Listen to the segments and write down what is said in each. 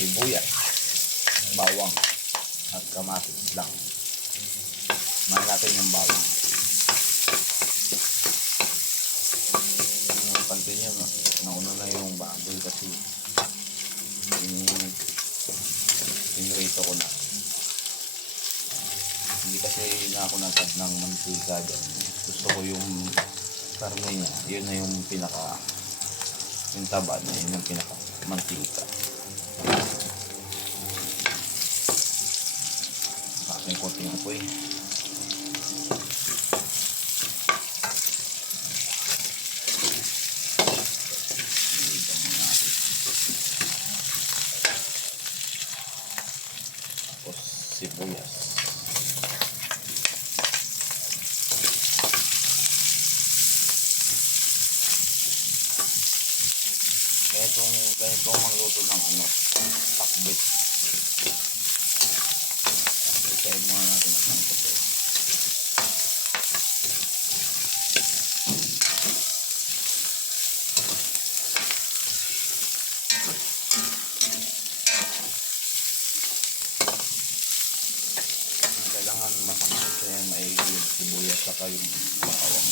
sibuyas, bawang, at kamatis lang. Mahal natin yung bawang. Yung pansin nyo, no? Nauna na yung baboy kasi pinrito ko na. Hindi kasi na ako natad ng mantika dyan. Gusto ko yung karne niya, yun na yung pinaka, yung taba niya, yun yung pinaka mantika. Aking konting apoy. Tapos sibuyas. Ganitong magluto ng pakbit. Isayin muna natin ang pangkapit. Kailangan masangkot kaya maigil yung sibuyas saka yung bawang.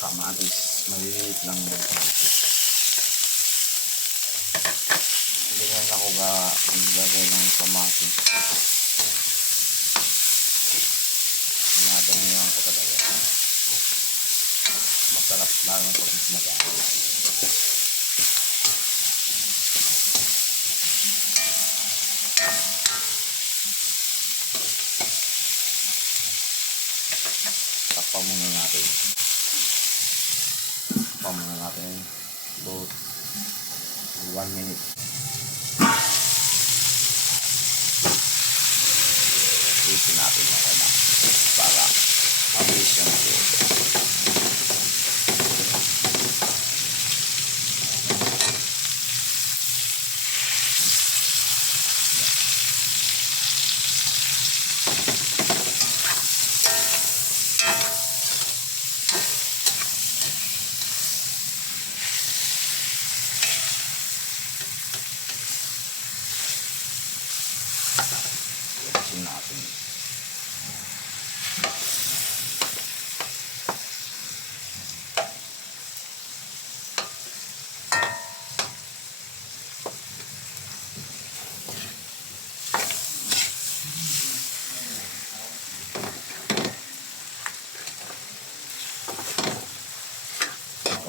Kamatis, maliliit lang yung kamatis. Ganyan ako maglagay ng kamatis. Madamihan ko talaga. Masarap lang pag mas magano. Takpan muna natin. Muna natin about 1 minute. Isin natin yung kanya para mabilis yung luto. Isin natin.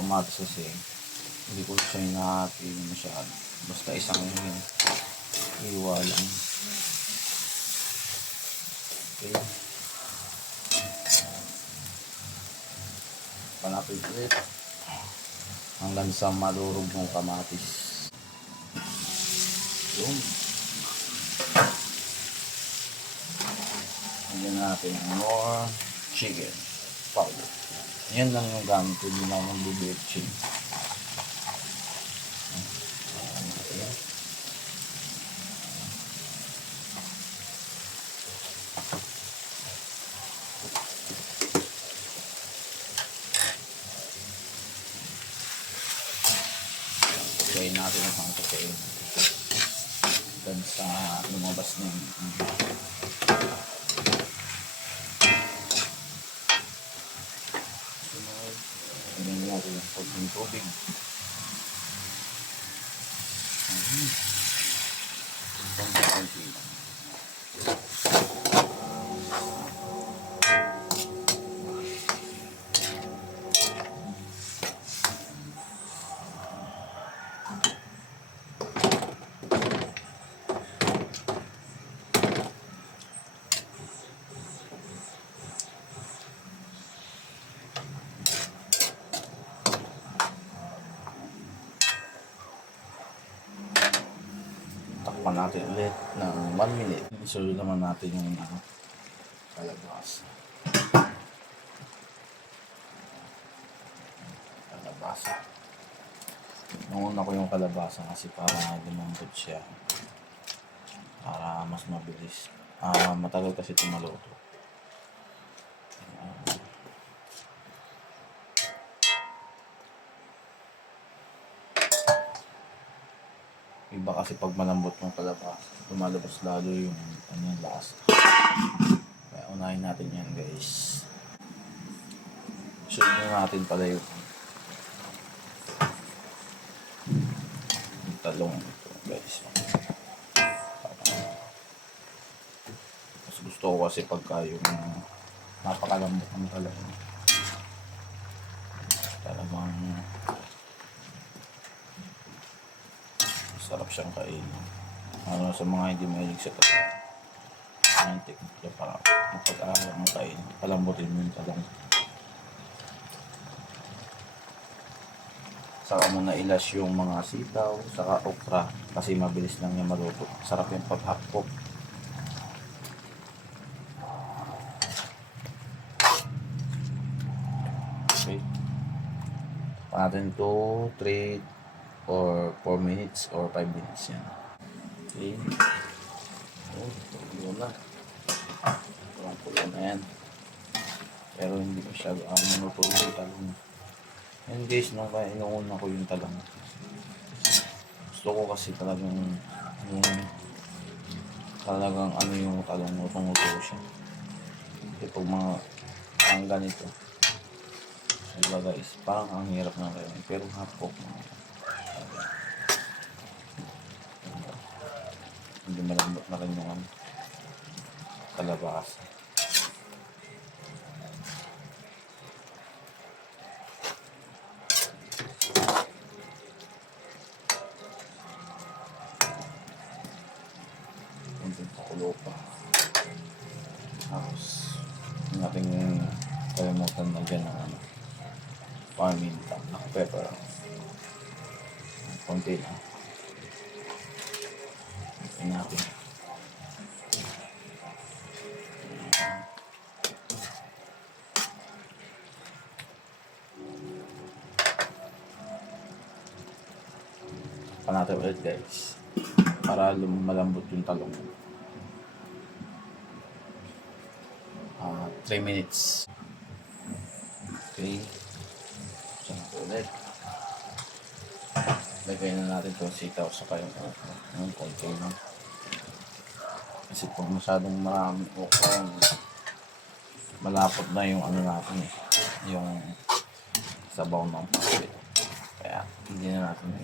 Kamatis kasi hindi ko siya hinahati masyado. Basta isang iwa lang. Okay. Panapit ulit hanggang sa malurog ng kamatis. Yun. Hanggang natin more chicken powder. Yan lang yung gamit ko, hindi na ako magbibirchin. Try natin ang pangkapain dan sa lumabas na yun. Sunod, ganyan natin ang konting tubig. Konti lang. Takpan natin ulit ng 1 minute. Isunod naman natin yung kalabasa. Nunguna ko yung kalabasa kasi para lumambot siya. Para mas mabilis. Matagal kasi ito maluto. Iba kasi pag malambot ng kalabasa, lumalabas lalo yung kanyang lasa. Kaya unahin natin yan guys. Sunod na natin pala yung talong ito guys. Mas gusto ko kasi pagka yung napakalambot ng talong. Talagang sarap siyang kainin. Ano sa mga hindi mahilig sa talong. Antik kaya para mapag-aaral mo kainin. Palambutin mo yung talong. Saka mo na ilas yung mga sitaw, saka okra kasi mabilis lang niya maluto. Sarap yung paghakpok. Okay. Pa natin ito 3 or 4 minutes or 5 minutes yan. Okay. Pulo na. Pulo na yan. Pero hindi masyado ang manuto yung talong. And guys, nung kaya inuuna ko yung talong, gusto ko kasi talagang ano yung talong utong-uto siya. Kasi pag mga ang ganito, diba guys, parang ang hirap na kayo. Pero hapok na. Hindi malambot na rin yung kalabasa. Pakulo pa. Tapos yung ating kalimutan na dyan ng paminta, black pepper, konti lang natin. Natin ulit guys para malambot yung talong. 3 minutes. Okay, so ulit lagay na natin itong sitaw sa kayong okra ng konti lang kasi pag masyadong maraming okra malapot na yung ano natin yung sabaw ng pakbet, kaya hindi na natin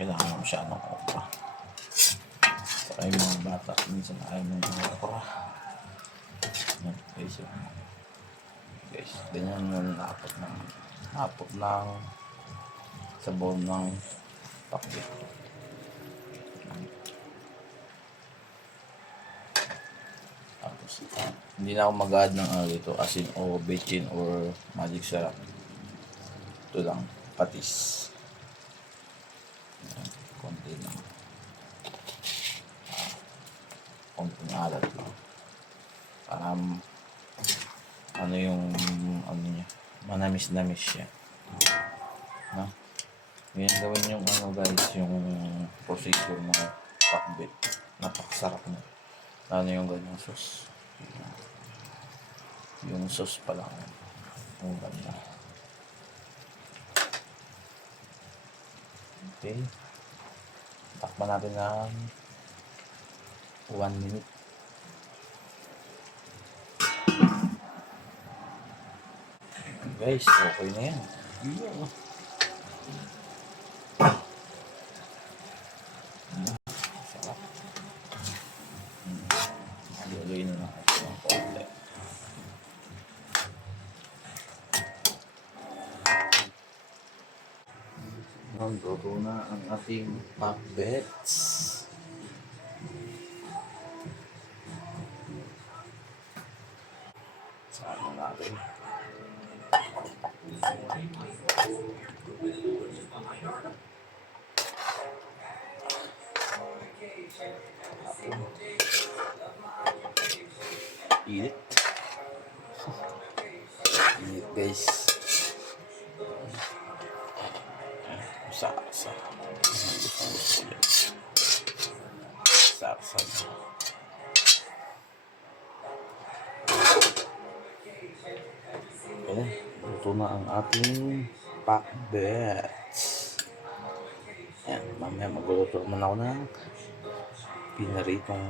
kailangan masyadong okra. Saka yung mga bata minsan ayaw ng okra. Okay, so guys, ganyan yung napot ng sabaw ng pakbet. Tapos hindi na ako mag-add ng ano dito, asin o bechin or magic syrup. Ito lang, patis. Konti lang. Konting alat lang. Para ano yung ano niya, manamis-namis siya. No? Ngayon gawin yung ano guys, yung procedure ng pakbet. Napakasarap na. Ano yung ganyang sauce. Yung sauce pa lang. Ang ganda. Okay. Takpan natin ng 1 minute. Guys, okay na yan. Sarap. Lagay na natin ng konti. Nandito na ang ating pakbets. Saan natin? Init. Init guys. Sarsa. Sarsa. Okay, luto na ang ating pakbets. Ayan, mamaya magluluto naman ako ng pinaritong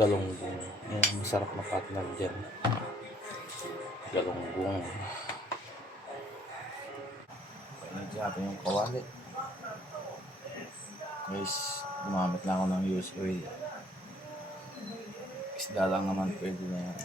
galunggong. Ayan, masarap na partner dyan. Galunggong. Painig natin yung kawali. Guys, gumamit lang ako ng used oil. Isda lang naman pwede na yan.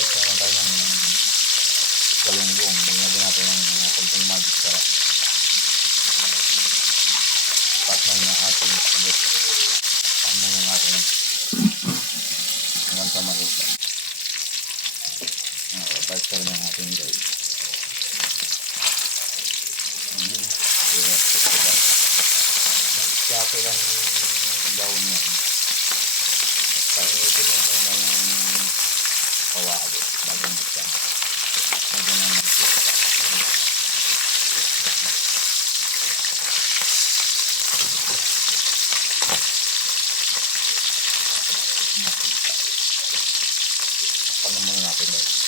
Kasama tayo ng galunggong. Binagyan natin ng konting magic sarap. Partner na ating sabot. Ano na natin hanggang sa maluto. Partner na natin guys. Magkakato lang daw niya. Painitin mo muna yung kawali bago buksan. Medyo na magkita. Paano muna natin guys.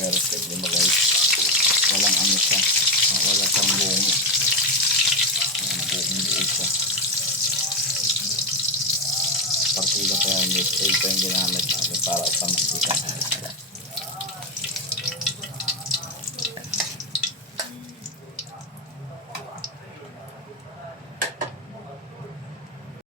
Perfect, diba guys? Walang ano siya. Wala siyang buong. Buong buo siya. Partida pa yan guys. Ito yung ginamit natin para sa magkita.